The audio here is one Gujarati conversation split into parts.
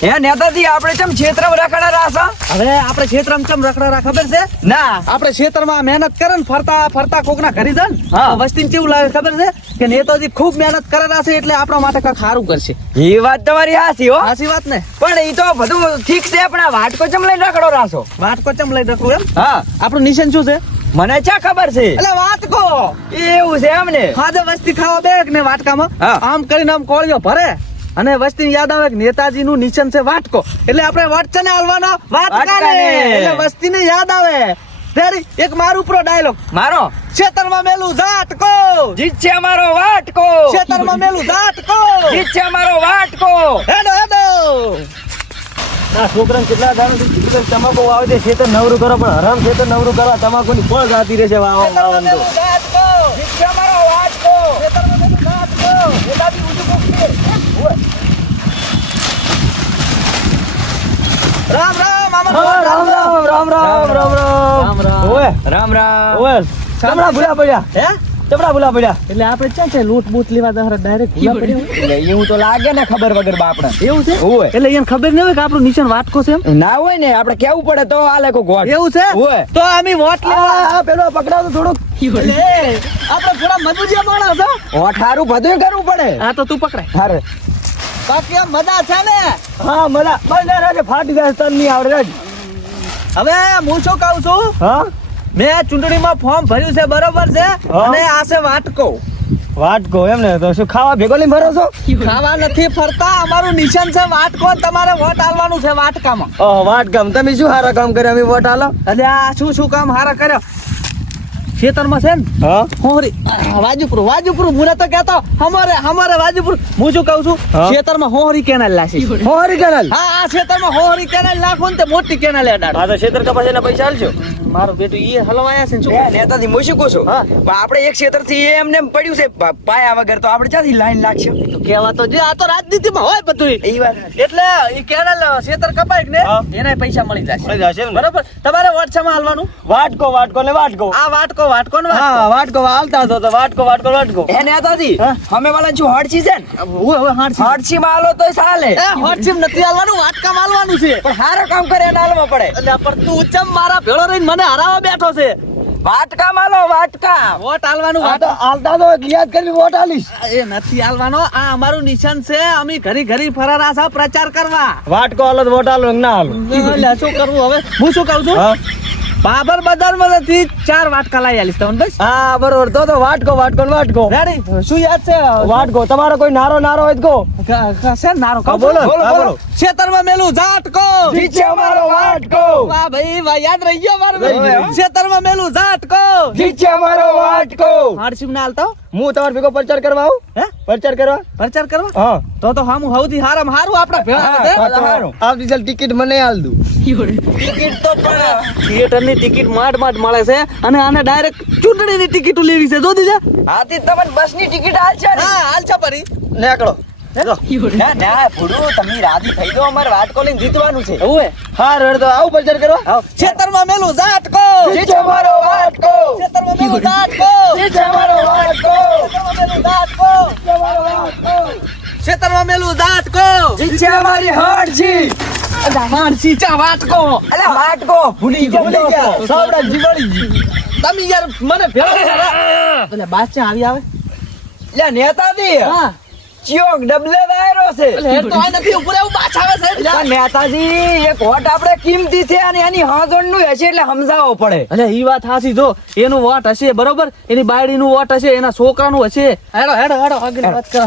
હે નેતાજી આપણે ચમ ક્ષેત્રમાં રખડા રાસા? હવે આપણે ક્ષેત્રમાં ચમ રખડા ખબર છે? ના. આપણે ક્ષેત્રમાં મહેનત કરે ને ફરતા ફરતા કોકના ઘરે જાય ને હા. તો વસ્તીને કેવું લાગે ખબર છે કે નેતાજી ખૂબ મહેનત કરે છે એટલે આપણા માટે કાંઈક સારું કરશે. એ વાત તમારી હાચી હો. સાચી વાત ને? પણ એ તો બધું ઠીક છે, પણ આ વાટકો ચમ લઈને રખડો રાસો? વાટકો ચમ લઈ રાખવું એમ? હા, આપણું નિશાન શું છે? મને ચા ખબર છે. એટલે વાટકો. એવું છે એમ ને? ખાધે વસ્તી ખાવા બેક ને વાટકામાં હા. આમ કરીને આમ કોળિયો ભરે અને વસ્તી યાદ આવે કે નેતાજી નું નિશાન છે વાટકો, એટલે આપણે વટચને હાલવાનો વાટકાને, વાટકાને. એટલે વસ્તીને યાદ આવે. રેડી? એક મારું પ્રો ડાયલોગ. મારો ખેતરમાં મેલું ઝાટકો, જીત છે અમારો વાટકો. ખેતરમાં મેલું ઝાટકો. જીત છે અમારો વાટકો. હેડો હેડો. આ છોકરાને કેટલા દારૂથી કીધું કે તમાકુ વાવે છે, ખેતર નવરું કરો, પણ હરામ ખેતર નવરું કરવા તમાકુની ફળ જાતી રહેશે વાવવાનું તો. જીત છે અમારો વાટકો. નેતાજી ઊંચું મૂકશે. રામ રામ મામા. હા, રામ રામ રામ રામ રામ રામ રામ. ઓય રામ રામ. ઓય ચમડા ભૂલા પડ્યા, હે? ચમડા ભૂલા પડ્યા. એટલે આપણે ક્યાં છે લૂંટ બૂટ લેવા દહરા ડાયરેક્ટ ભૂલા પડ્યું? એટલે એવું તો લાગે ને ખબર વગર બાપડા. એવું છે? હોય. એટલે એને ખબર ન હોય કે આપણું નિશાન વાટકો છે એમ? ના હોય ને, આપણે કેવું પડે તો આલે કો ગોળ. એવું છે? હોય. તો અમે વોટ લેવા આ પેલો પકડાવ તો થોડુંક. એટલે આપણે થોડા મજૂરિયા માણસ હો. ઓઠ હારું બધું કરવું પડે. હા તો તું પકડાય. હારે. બાકી આમ મજા છે ને? હા મને બસ રાજે ફાટી જાય તન નહીં આવડે રાજ. હવે હું શું કહું છું, હા મેં ચૂંટણીમાં ફોર્મ ભર્યું છે, બરોબર છે, હા. અને આ છે વાટકો. વાટકો એમ ને? તો શું ખાવા ભેગો લઈને ભરો છો? ખાવા નથી ફરતા, અમારું નિશાન છે વાટકો, તમારે વોટ આલવાનું છે વાટકામાં. ઓહ વાટકામ, તમે શું સારા કામ કર્યા અમે વોટ આલો? એટલે આ શું શું કામ હારા કર્યો ખેતરમાં છે ને? હા હોરી વાજુપુર મુને તો કહેતો હમારે વાજુપુર. હું શું કહું છું, હા. ખેતરમાં હોરી કેનાલ લાસી. હોરી કેનાલ. હા, આ ખેતરમાં હોરી કેનાલ નાખો ને તે મોટી કેનાલ અડાડો. આ તો ક્ષેત્ર કપાસ એના પૈસા આલજો. મારું બેટું ઈ હલવાયા છે ને શું? એ નેતાજી હું શું કહું છું? હા. પણ આપણે એક ક્ષેત્રથી એમને એમ પડ્યું છે પાયા વગર, તો આપણે ક્યાંથી લાઈન લાગશે? તો કહેવા તો જે આ તો રાજનીતિમાં હોય બધું. એ વાત. એટલે ઈ કેનાલ ખેતર કપાય કે ને હા. એના પૈસા મળી જશે. મળી જશે એમ ને? બરોબર. તમારે વોટ્સએપમાં હાલવાનું વાટકો વાટકો ને વાટકો. આ વાટકો ને વાટકો. હા વાટકો હાલતા હતો તો વાટકો વાટકો વાટકો. એ નેતાજી હા. અમે વાળા શું હડસી છે ને? હવે હાડસી. હડસી માં આલો તોય ચાલે. એ વોટ્સએપ નથી હાલવાનું, વાટકામાં હાલવાનું છે. પણ સારું કામ કરે એને હાલવા પડે. એટલે પણ તું ચમ મારા ભેળો રહીને મને હરાવવા બેઠો છે? વાટકા માલો વાટકા. વોટ હાલવાનું આ તો હાલતા તો યાદ કરી વોટ આલીશ. એ નથી હાલવાનો, આ અમારું નિશાન છે, અમે ઘરી ઘરી ફરારા છે પ્રચાર કરવા. વાટકો હાલો તો વોટ હાલો ના હાલો. એટલે શું કરવું હવે? હું શું કહું છું, હા બાબર બજારમાંથી 4 વાટકા લાવી આલીશ તમને. બસ હા બરોબર. તો વાટકો વાટકો ને વાટકો. રેડી? શું યાદ છે? વાટકો તમારો કોઈ નારો નારો હોય તો કહો. છે ને નારો? હા, બોલો. બોલો, હા, બોલો. ખેતરમાં મેલું ઝાટકો. જીત છે અમારો વાટકો. વાહ ભાઈ વાહ, યાદ રહી ગયો મારું રહી ભાઈ. ગયો. ખેતરમાં મેલું ઝાટકો. જીત છે અમારો વાટકો. હાડસીમ ના હાલતો હું તમારો ભેગો પ્રચાર કરવા આવું? હે? પ્રચાર કરવા? પ્રચાર કરવા? હા તો હામું સૌથી હારામાં હારું આપણા ભેળા હા, છે. તો હારું. આવતી ચાલ ટિકિટ મને હાલ દઉં. ટિકિટ તો પણ થિયેટરની ટિકિટ માંડ મળે છે અને આને ડાયરેક્ટ ચૂંટણીની ટિકિટો લેવી છે. જો દીધા? આથી તમને બસની ટિકિટ હાલશે ને? હા, હાલ છે પરી. નેકળો. ના ના ભૂડું, તમે રાજી થઈ દો, અમારે વાટકો લઈને જીતવાનું છે. ઓય હા રેડ તો આવું પ્રચાર કરવા. ખેતરમાં મેલું ઝાટકો. જીત છે અમારો વાટકો. ખેતરમાં મેલું ઝાટકો. જીત છે અમારો વાટકો. ખેતરમાં મેલું ઝાટકો. ખેતરમાં મેલું ઝાટકો. જીત છે અમારી હડસી. હાડસી ચા વાટકો. અલે વાટકો ભૂલી ગયા. સાવડા જીવાડી જી. તમે યાર મને ભેળા એટલે બાદશાહ આવી આવે. લે નેતાજી હા, ચિયોક ડબલે વાયરો છે. એટલે હેડ તો આ નથી ઉપર એવું બાદશાહ આવે છે. પણ નેતાજી એક વોટ આપણે કિંમતી છે અને એની હાજણ નું હશે એટલે સમજાવવો પડે. અલે ઈ વાત હાસી. જો એનું વોટ હશે બરોબર, એની બાયડીનું વોટ હશે, એના છોકરાનું હશે. હેડો હેડો હેડો આગળ વાત કરો.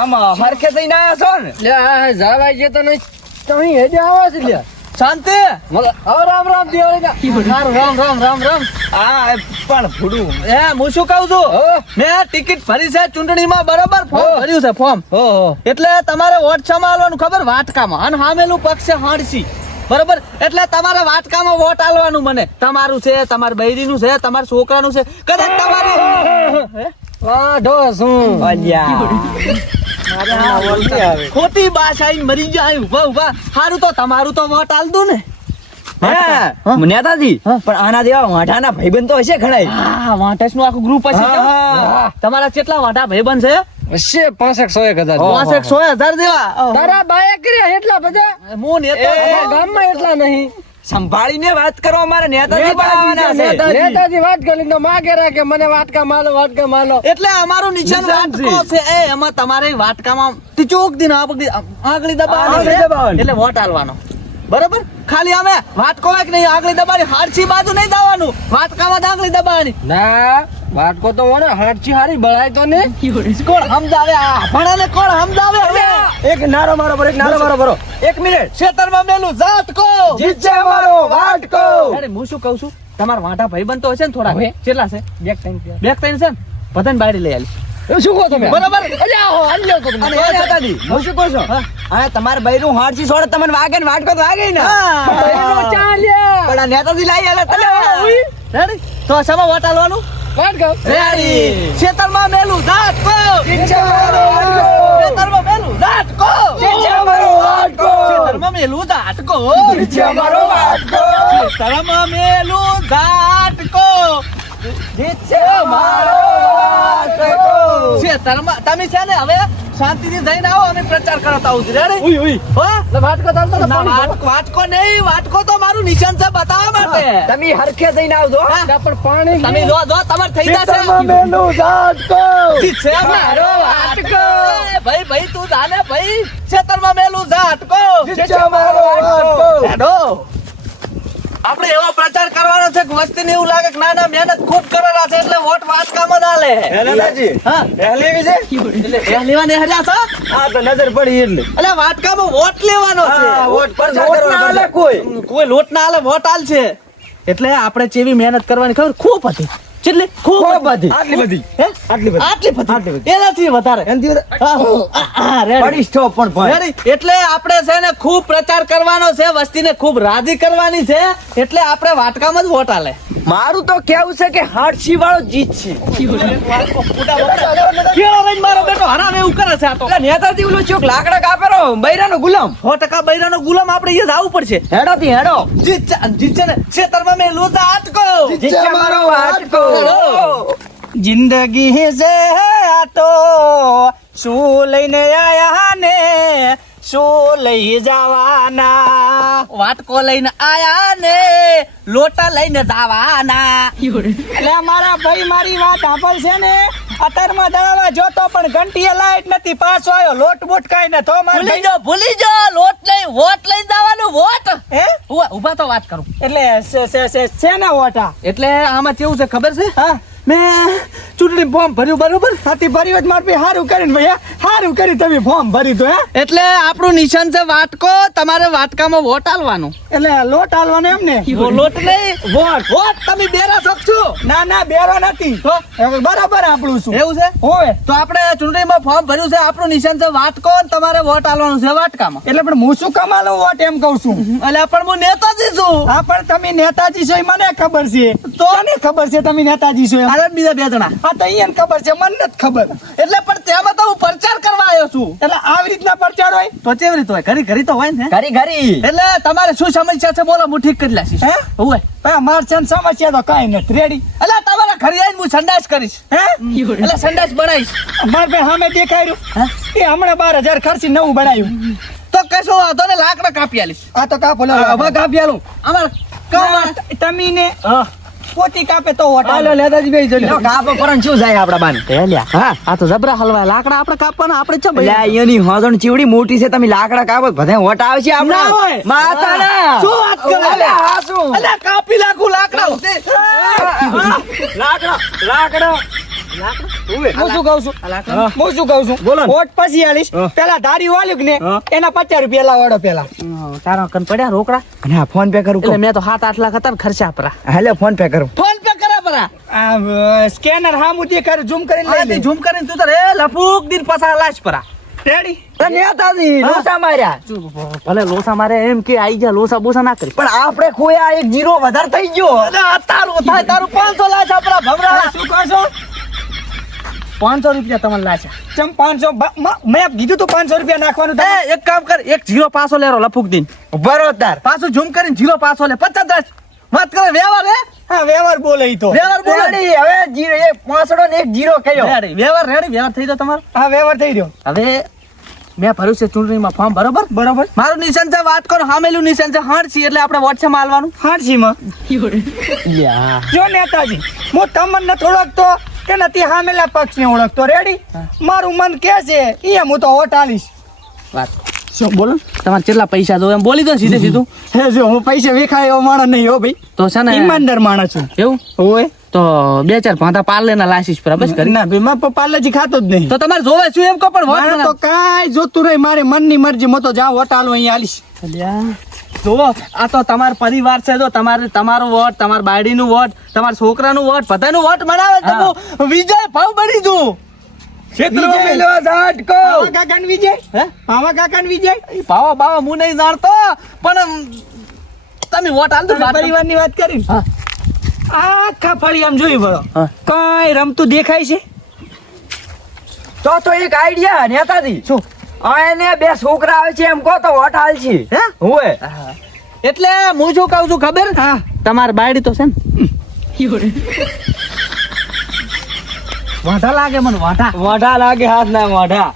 આમાં હરખે થઈને આયા છો ને? લે આ જાવાય છે તો નહીં, તમે હેડે આવા છે. લે શાંતિ. હવે રામ રામ દિવાળી ના રામ રામ રામ રામ. આ પણ ભૂડું એ હું શું કહું છું, મેં ટિકિટ ભરી છે ચૂંટણીમાં બરોબર, ફોર્મ ભર્યું છે ફોર્મ. એટલે તમારે વોટ શામાં આલવાનું ખબર? વાટકામાં. અને સામેલું પક્ષ છે હાડસી બરોબર, એટલે તમારે વાટકામાં વોટ આલવાનું. મને તમારું છે, તમારા બૈરીનું છે, તમારા છોકરાનું છે, કદાચ તમારી વાઢો શું ખોટી બાસ આઈને મરી જાય. ઉભા ઉભા સારું તો તમારું તો વોટ આલ દઉં ને. હે નેતાજી, પણ આના જેવા વાંઢાના ભાઈબંધ તો હશે ઘણા. હા, વાંટસ નું આખું ગ્રુપ હશે. હા, હા. તમારા કેટલા વાંટા ભાઈબંધ છે? હશે 65-100 65-100 જેવા તારા બાયા કર્યા એટલા બધા હું નેતો અમારા ગામમાં એટલા નહીં સંભાળીને વાત કરો, અમારે નેતાજી બનાવવાના છે. નેતાજી વાત કરી તો માગે રાખે મને વાટકા માલો એટલે અમારું નિશાન વાટકો છે એ એમાં તમારે વાટકામાં ટીચોક દીને આગળી દબાવવાની એટલે વોટ આલવાનો બરાબર. ખાલી અમે વાટકો હોય કે નહીં આગળી દબાવવાની, હારસી બાજુ નહીં દબાવવાનું, વાટકામાં આગળી દબાવવાની. ના વાટકો તો મને હાડચી હારી બળાય તો ને કોણ સમજાવે આ ભણાને કોણ સમજાવે હવે? એક નારો મારો બરો 1 મિનિટ. ખેતરમાં મેલું જાતકો જીતશે અમારો વાટકો. અરે હું શું કહું છું, તમારા વાંઢા ભાઈબંધ તો હશે ને થોડા હવે? કેટલા છે? બેક ત્રણ છે ને બધાને બાયડી લઈ આલી શું કહો તમે બરાબર. અને એ નેતાજી, હું શું કહું છું? હવે તમારે બૈરું હાડસી છોડે તમને વાગે ને વાટકો તો વાગે ને. બૈરું ચાલ્યા. પણ આ નેતાજી લાઈ આલે તને. રેડી તો સભા વોટ આલવાનું વાટકો રેડી. ખેતરમાં મેલું જાતકો જીતશે અમારો વાટકો. ખેતરમાં મેલું જાતકો જીતશે અમારો વાટકો. ખેતરમાં મેલું જાતકો જીતશે અમારો વાટકો. ખેતરમાં મેલું જાતકો જીતશે અમારો વાટકો. ખેતરમાં તમે છે ને હવે શાંતિથી જઈને આવો અને પ્રચાર કરતા આવું છું. રેડી ઉઈ હો વાટકો ચાલતો તો ના, વાટકો નહીં, વાટકો તો મારું નિશાન છે બતાવવા માટે. તમે હરખે જઈને આવજો. હા? પણ પાણી તમે જો તમારે થઈ જશે મેલું વાટકો. જીતશે અમારો વાટકો. એ ભાઈ તું જાને ભાઈ ખેતરમાં મેલું જાટકો જીતશે અમારો વાટકો. હેડો. આપણે એવો પ્રચાર કરવાનો છે કે વસ્તીને એવું લાગે કે ના ના મહેનત ખૂબ કરેલા છે એટલે વોટ વાટકામાં જ આલે. નેતાજી, હા પહેલી વિશે એટલે એ લેવાને હર્યા છો આ તો નજર પડી એટલે. એટલે વાટકામાં વોટ લેવાનો છે. હા, વોટ પ્રચાર વોટ કરવાનો ના આલે છે. કોઈ લોટ ના આલે વોટ આલ છે. એટલે આપણે જેવી મહેનત કરવાની ખબર ખૂબ હતી. કેટલી ખૂબ હતી. આટલી બધી. હે? આટલી બધી. આટલી બધી. એનાથી વધારે એનાથી વધારે? હા, ready. પડી સ્ટોપ પણ ભાઈ. Ready? એટલે આપણે છે ને ખૂબ પ્રચાર કરવાનો છે, વસ્તીને ખૂબ રાજી કરવાની છે, એટલે આપણે વાટકામાં જ વોટ આલે. મારું તો કેવું છે કે હાડસી વાળો જીતશે. કેળો લઈને મારો બેટો હરામ એવું કરે છે આ તો. એટલે નેતાજી ઓલું ચોક લાકડા કાપેલો બૈરાનો ગુલામ. 100% બૈરાનો ગુલામ આપણે અહીંયા જવું પડશે. હેડો થી હેડો. જીતશે ને ખેતરમાં મેં લોચા આટકો. જીતશે અમારો વાટકો. જિંદગી છે આ તો શું લઈને આયા ને શું લઈ જવાના. વાટકો લઈને આયા ને લોટા લઈને જવાના. એટલે મારા ભાઈ મારી વાત સાંભળ છે ને અત્યારમાં દળાવા જોતો પણ ઘંટીએ લાઈટ નથી પાછો આવ્યો લોટ બોટ કાઈ ન તો ભૂલી જો લોટ લઈ વોટ લઈ જવાનું વોટ. હે ઉભા તો વાત કરું. એટલે છે ને ઓટા એટલે આમાં કેવું છે ખબર છે? હા મેં ચૂંટણી ફોર્મ ભર્યું બરોબર. હાથી ભર્યું જ માર ભાઈ હારું કરીને ભૈયા હારું કરી તમે ફોર્મ ભરી દો હે એટલે આપણું નિશાન છે વાટકો. તમારે વાટકામાં વોટ આલવાનું. એટલે લોટ હાલવાનો એમ ને લોટ નહીં વોટ. વોટ તમે બેરા શકશો. ના ના બેરો નથી તો બરાબર આપણું શું એવું છે. હોય તો આપણે ચૂંટણીમાં ફોર્મ ભર્યું છે, આપણું નિશાન છે વાટકો. તમારે વોટ આલવાનું છે વાટકામાં. એટલે પણ હું શું કમાલો વોટ એમ કહું છું એટલે પણ હું નેતાજી છું. હા પણ તમે નેતાજી છો એ મને ખબર છે તો ને ખબર છે તમે નેતાજી છો એમ અરે બીજા બે જણા. હા તો અહીંયા ખબર છે મને નથી ખબર એટલે પણ તેમાં તો હું પ્રચાર કરવા આવ્યો છું. એટલે આવી રીતના પ્રચાર હોય તો કેવી રીતે હોય? ઘરી તો હોય ને. ઘરી ઘરી. એટલે તમારે શું સમસ્યા છે બોલો, હું ઠીક કરી લાવીશ. હે? હોય માર છે ને સમસ્યા તો કાંઈ નથી રેડી એટલે તમારા ઘરે આવીને હું સંડાસ કરીશ. હે એટલે સંડાસ બનાવીશ. માર ભાઈ સામે દેખાડ્યું એ હમણાં 12,000 ખર્ચી નવું બનાવ્યું તો કશો વાંધો ને લાકડા કાપી આલીશ. આ તો કાપો લો હવે કાપી આલું. અમારે તમે ને પોતી કાપે તો વોટ હાલો નેતાજી બેસી જજો. કાપો પરન શું જાય આપડા બાને? હા આ તો જબરા હલવા લાકડા આપણે કાપવાના. આપણે ચમ એટલે અહીંયાની હોજણ ચીવડી મોટી છે, તમે લાકડા કાપો બધા વોટ આવશે ના આપણા હોય. માતાના. શું વાત કરે? અલ્યા, આ શું? અલ્યા કાપી લાખું લાકડા ઉતે. લાકડા હું શું કહું છું હું શું કહું છું બોલો ને. વોટ પછી આલીશ પેલા ધારી વાલ્યું કે ને એના 50 રૂપિયા લાવાડો પેલા તારા કન પડ્યા રોકડા. અને આ ફોન પે કરું એટલે મેં તો 7-8 લાખ હતા ને ખર્ચા પરા. હાલે ફોન પે કરું. ફોન પે કરે પરા. આ સ્કેનર હામું દેખાડું ઝૂમ કરીને લઈ લે ઝૂમ કરીને તું તો રે લફુક દિન પસા લાશ પરા. રેડી નેતાજી લોસા માર્યા. ભલે લોસા મારે એમ કે આઈ ગયા લોસા બોસા ના કરી. પણ આપણે ખોયા એક જીરો વધારે થઈ ગયો. તારું થાય તારું 500 લાશ આપરા ભમરા. શું કહો છો 500 રૂપિયા તમને લાશ. ચમ 500 મેં કીધું તું 500 રૂપિયા નાખવાનું એ એક કામ કર, એક જીરો પાછો લેરો લફુક દિન બરોબર. પાછું ઝૂમ કરીને જીરો પાછો લે 50 લાખ. વાત કરે વ્યવહાર હે હા વ્યવહાર બોલે ઈ તો વ્યવહાર બોલો. રેડી, હવે જીરો એક પાંસડો ને એક જીરો કર્યો. રેડી, વ્યવહાર થઈ ગયો તમારો. હા વ્યવહાર થઈ રહ્યો હવે મેં ભર્યું છે ચૂંટણીમાં ફોર્મ, બરોબર? બરોબર મારું નિશાન છે વાત કરો, હામેલું નિશાન છે હાંડસી, એટલે આપણે વોટ્સએપ આલવાનું. હાંડસીમાં જો નેતાજી હું તમને નથી ઓળખતો કે નથી હામેલા પક્ષને ઓળખતો રેડી મારું મન કે છે એ હું તો વોટ આલીશ વાત શું બોલો તમારે કેટલા પૈસા દો એમ બોલી દો સીધે સીધું. હે જો હું પૈસા વેખાય એવો માણસ નહીં હો ભાઈ તો છે ને ઈમાનદાર માણસ છું એવું ઓય તો 2-4 ભાંતા પાર્લેના લાસીસ પર બસ કરી. ના ભાઈ મારા પાર્લેજી ખાતો જ નહીં તો તમારે જોવે શું એમ કહો પણ વોટ મારે તો કાંઈ જોતું નહીં મારે મનની મરજી હું તો જાઉં વોટ આલું અહીંયા આલીશ જોવો આ તો તમારો પરિવાર છે, જો તમારો વોટ, તમારા બાયડીનું વોટ, તમારા છોકરાનું વોટ, બધાનું વોટ મળાવે તો હું વિજય ભાવ બની દઉં. ક્ષેત્રમાં મેલો ઝાટકો. પાવા કાકાને વિજય હે પાવા કાકાને વિજય ભાવા બાવા હું નહીં જાણતો પણ તમે વોટ આલ દો. પરિવારની વાત કરી હા. આખા ફળી આમ જોઈ બરો હા. કાંઈ રમતું દેખાય છે તો એક આઈડિયા નેતાજી. શું? એને બે છોકરા આવે છે એમ કહો તો વોટ હાલશી. હે? હોવે. એટલે હું શું કહું છું ખબર? હા તમારી બાયડી તો છે ને વાઢા લાગે મને, વાઢા. મોઢા લાગે હાથ ના મોઢા.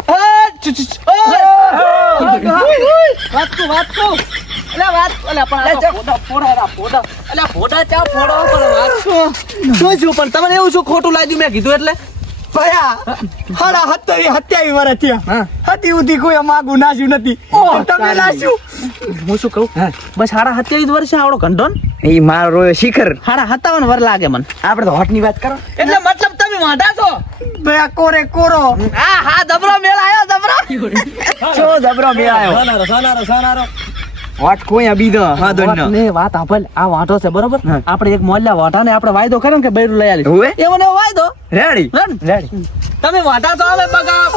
વાત કો. અલ્યા વાત, અલ્યા પણ આ તો ફોડા ફોડા ફોડા. અલ્યા ફોડા ચા ફોડો પણ વાત શું પણ તમને એવું શું ખોટું લાગ્યું મેં કીધું એટલે? ભયા હાડા 27 વર્ષ થયા હા. હતી ઉધી કોઈ માગું નાશ્યું નથી તમે નાશ્યું હું શું કહું? બસ 27 વર્ષે આવડો કંઢોન એ મારો શિખર. 57 વર લાગે મને. આપણે તો હોટ ની વાત કરો. એટલે મતલબ તમે વાંઢા છો? ભયા કોરે કોરો હા જબરો મેળ આવ્યો, જબરો. શું જબરો બે આવ્યો. સોનારો હોટ કોઈ બીજો હા દોન. ને વાત સાંભળ, આ વાંઢો છે બરોબર. હા. આપણે એક મોલ્લા વાંઢાને આપણે વાયદો કર્યો ને કે બૈરું લઈ આલી. હોવે. એવો ને એવો વાયદો. રેડી. રેડી. તમે વાંઢા છો હવે બગાવ.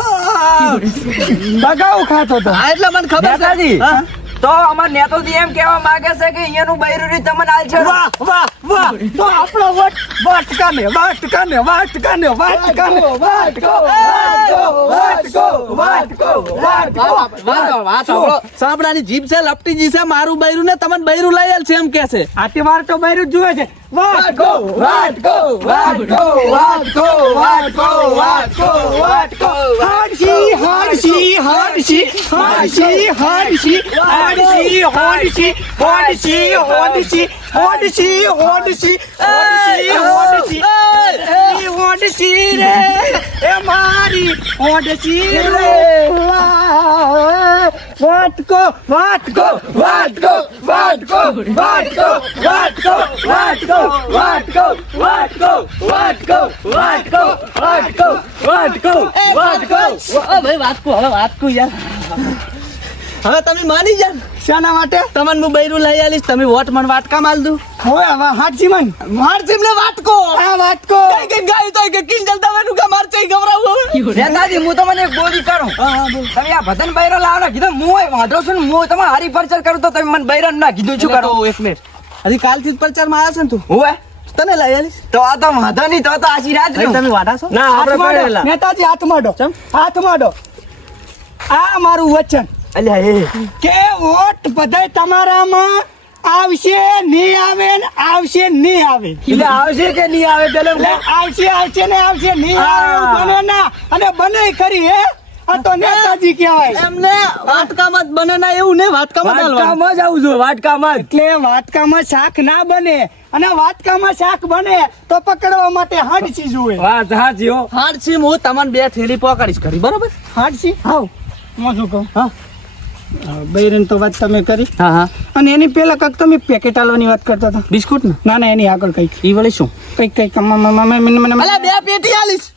બગાવ ખાતો તો હા એટલે મને ખબર છે. નેતાજી. હા. તો અમાર નેતાજી એમ કહેવા માંગે છે કે અહીંયાનું બૈરુરી તમને આલ છે. વાહ તો આપણો વાટ કાને વાત સાંભળો. સાંભળાની જીભ છે, લપટીજી છે, મારું બૈરું ને તમને બૈરું લઈ આલ છે એમ કે છે. આટી વાર તો બૈરું જુએ છે હવે તમે માની જા. શાના માટે તમને હું બૈરું લઈ આલીશ, તમે વોટ મને વાટકા માલ દઉં. હોય હવે હાટસી મન મારસીમને વાટકો. આ વાટકો કઈ ગાય તો કે કિંજલ તમે કા મારચે ગવરાવું હવે. નેતાજી હું તમને એક બોલી કરું. તમે આ ભજન બૈરો લાવો ને કીધું હું વાંધો છું ને હું તમારે હારી પ્રચાર કરું તો તમે મને બૈરો ના કીધું શું કરું. એક મિનિટ. હજી કાલથી જ પ્રચારમાં આવ્યા છે ને તું. હોવે. તને લઈ આલીશ. તો આ તો વાંધો નહીં તો આશીર્વાદ ભાઈ, લ્યો. તમે વાટા છો? ના આપણે પડેલા. નેતાજી હાથ માંડો ચમ? હાથ માંડો આ મારું વચન અલ્યા એ કે વોટ બધાય તમારામાં આવશે નહીં આવે ને આવશે નહીં આવે એટલે આવશે કે નહીં આવે પેલો એટલે આવશે ને આવશે નહીં આવે એવું બને ના અને બને ખરી હે આ તો નેતાજી કહેવાય એમને વાટકામાં જ બને ના એવું ને વાટકામાં જ હાલવાનું. વાટકામાં જ આવું છું વાટકામાં જ. એટલે વાટકામાં શાક ના બને અને વાટકામાં શાક બને તો પકડવા માટે હાડસી જોવે વાત સાચી હો. હાડસી હું તમને 2 થેલી પકડીશ કરી, બરોબર? હાડસી હાવ. હું શું કહું હા બૈરન તો વાત તમે કરી હા. અને એની પેલા કંઈક તમે પેકેટ આલવાની વાત કરતા હતા બિસ્કુટ ને ના એની આગળ કંઈક ઈ વળી શું? કંઈક અલા 2 પેટી આલીશ,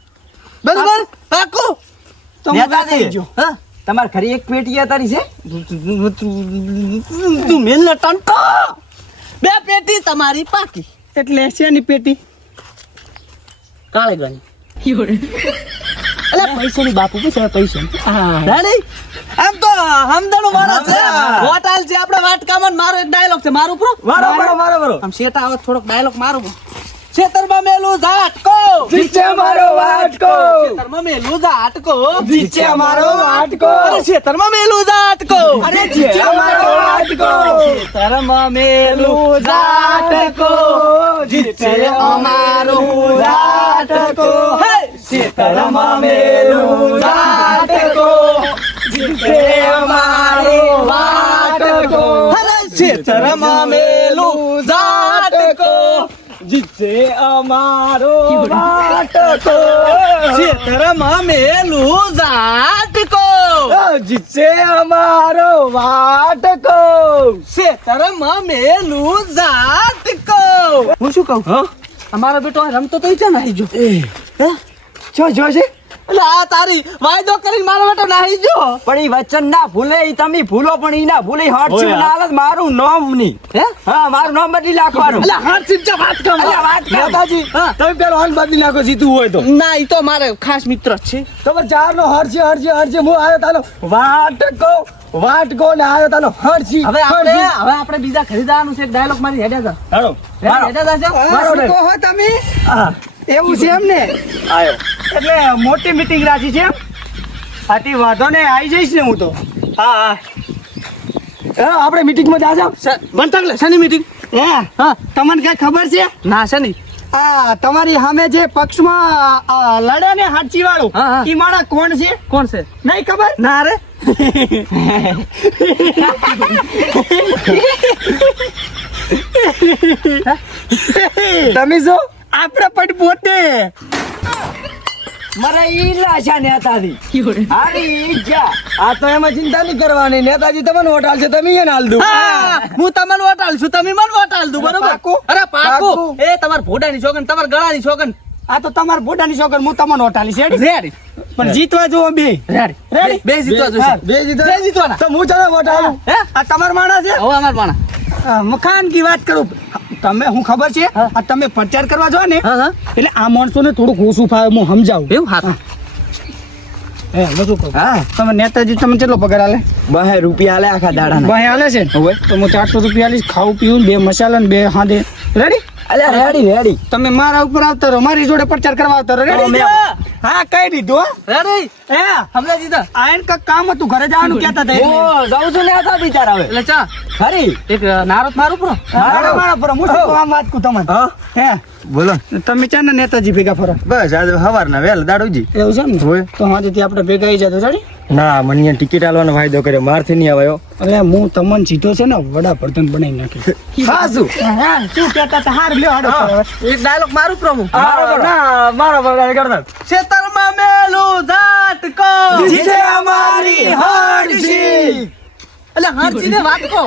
બરોબર? પાકું. નેતાજી. હા તમારે ખરી એક પેટી તારી છે. તું મેલ ન ટંટો. 2 પેટી તમારી પાકી. એટલે શેની પેટી કાળે ગણી. અલા પૈસાની બાપુ પૂછે પૈસા. હા રાણી આમ તો હમદાનો માણસ છે. હા. વોટાલ છે આપણે વાટકામાં. મારો એક ડાયલોગ છે, મારું પ્રો. મારો. આમ શેટા આવે થોડોક ડાયલોગ મારું. ખેતરમાં મેલું ઝાટકો જીતશે અમારો વાટકો ખેતરમાં મેલું ઝાટકો જીતશે અમારો વાટકો અરે ખેતરમાં મેલું ઝાટકો અરે જીતશે અમારો વાટકો ખેતરમાં મેલું ઝાટકો જીતશે અમારો વાટકો હે! ખેતરમાં મેલું ઝાટકો જીતશે અમારો વાટકો અરે ખેતરમાં મેલું ઝાટકો જીતશે અમારો વાટકો ખેતરમાં મેલું ઝાટકો જીતશે અમારો વાટકો ખેતરમાં મેલું ઝાટકો હું શું કહું અમારો બેટો આ રમતો તો છે નાહી જો જો જો છે એટલે આ તારી વાયદો કરીને મારો બેટો નાહી જો પણ ઈ વચન ના ભૂલે ઈ તમે ભૂલો પણ ઈ ના ભૂલે હટ છે નાલત મારું નામ ની હે હા મારું નામ બદલી નાખવાનું એટલે હાથ સીધા વાત કર અલ્યા વાત કર. માતાજી તમે પેલો હાલ બદલી નાખો જીતું હોય તો ના ઈ તો મારે ખાસ મિત્ર જ છે તમે ચાર નો હરજી હું આવ્યો તાનો વાટકો ને આવ્યો તાનો હરજી હવે આપણે બીજા ખરીદવાનું છે એક ડાયલોગ મારી હેડે જા હાલો હેડે જા મારો શું કહો તમે હા એવું છે એમ ને આયો એટલે મોટી મીટિંગ રાખી છે એમ આથી વાંધો ને આવી જઈશ ને હું તો હા હા આપણે મીટિંગ માં જાજો બનતા લે શની મીટિંગ હે હા તમને કઈ ખબર છે ના શની આ તમારી સામે જે પક્ષમાં લડે ને હાચી વાળું હા, હા. ઈ માણસ કોણ છે કોણ છે નહીં ખબર ના રે તમે જો આપણે પણ પોતે મારે ઈ લાશા નેતાજી હારી ઈ જા આ તો એમાં ચિંતા નહીં કરવાની નેતાજી તમને વોટ આલશે તમે એને આલ દો હા, હું તમને વોટ આલું છું તમે મને વોટ આલ દઉં બરોબર પાકું? અરે પાકું પાકું. એ તમાર ભોડાની છોકન તમાર ગળાની છોકન આ તો તમારા બોટાની છોકર હું તમને ઓટાલી છે રેડી પણ જીતવા જુઓ બે રેડી રેડી? બે જીતવા જોઈશે બે જીતો બે જીતવાના તો હું ચાલે વોટ આલું હે આ તમારા માણસ છે હવે અમાર પાણા મખાન કી વાત કરું તમે હું ખબર છે આ તમે પ્રચાર કરવા જો ને હા હા એટલે આ માણસો ને થોડુંક ઓછું ફાવે હું સમજાવું એવું હા હે બધું કહું હા તમે નેતાજી તમે કેટલો પગાર આલે 2 રૂપિયા આલે આખા દાડાના ભાઈ આલે છે ને હવે તો હું 400 રૂપિયા આલીશ ખાવું પીવું ને 2 મસાલા ને 2 હાંડે રેડી અલ્યા રેડી તમે મારા ઉપર આવતા રહો મારી જોડે પ્રચાર કરવા આવતા રહો રેડી હા કઈ દીધું હો? રેડી હે હમણાં જીતા આયન કાક કામ હતું ઘરે જવાનું કહેતા હતા એટલે. હું જાઉં છું નેતા બિચાર હવે એટલે ચા ખરી એક નારદ મારું pro મારા પર હું શું કામ વાત કું તમને હા હે બોલો તમે ચાર ને નેતાજી ભેગા ફરો બસ આજે સવારના વહેલા દાડુજી એવું છે ને હોય. તો આજે આપણે ભેગા આવી જતો રેડી ના મને અહીંયા ટિકિટ આલવાનો વાયદો કર્યો મારથી નહીં આવ્યો એટલે હું તમને સીધો છે ને વડાપ્રધાન બનાવી નાખી હા શું હા શું કહેતા હતા હાર લ્યો હાડો એક ડાયલોગ મારું પ્રમુ મારો બગાડ કરતા ખેતરમાં મેલું ઝાટકો જીતે અમારી હારજી એટલે હારજીને વાત કહો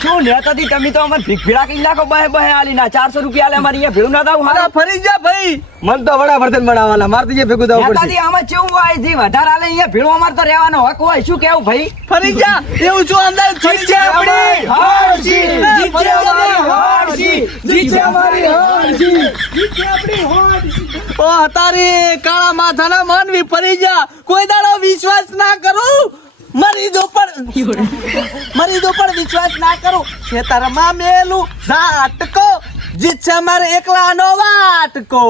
શું નેતાજી તમે તો અમને ભીડા કરી નાખો બહે આલી ના 400 રૂપિયા આલે અમારી અહીંયા ભેળું ના દાવ અરે ફરી જા ભાઈ મન તો વડાપ્રધાન બનાવવાના મારથી જે ભેગું દાવ પડશે નેતાજી આમાં કેવું હોય જે વધારે આલે અહીંયા ભેળું અમાર તો રહેવાનો હક હોય શું કેવું ભાઈ ફરી જા એવું છું અંદર જીતે આપણી હારજી જીતે અમારી હારજી જીતે અમારી હારજી જીતે આપણી હારજી ઓ તારી કાળા માથાના માનવી ફરી જા કોઈ દાડો વિશ્વાસ ના કરું મરીદો પણ વિશ્વાસ ના કરું ખેતરમાં મેલું ઝાટકો જીતશે મારે એકલાનો વાટકો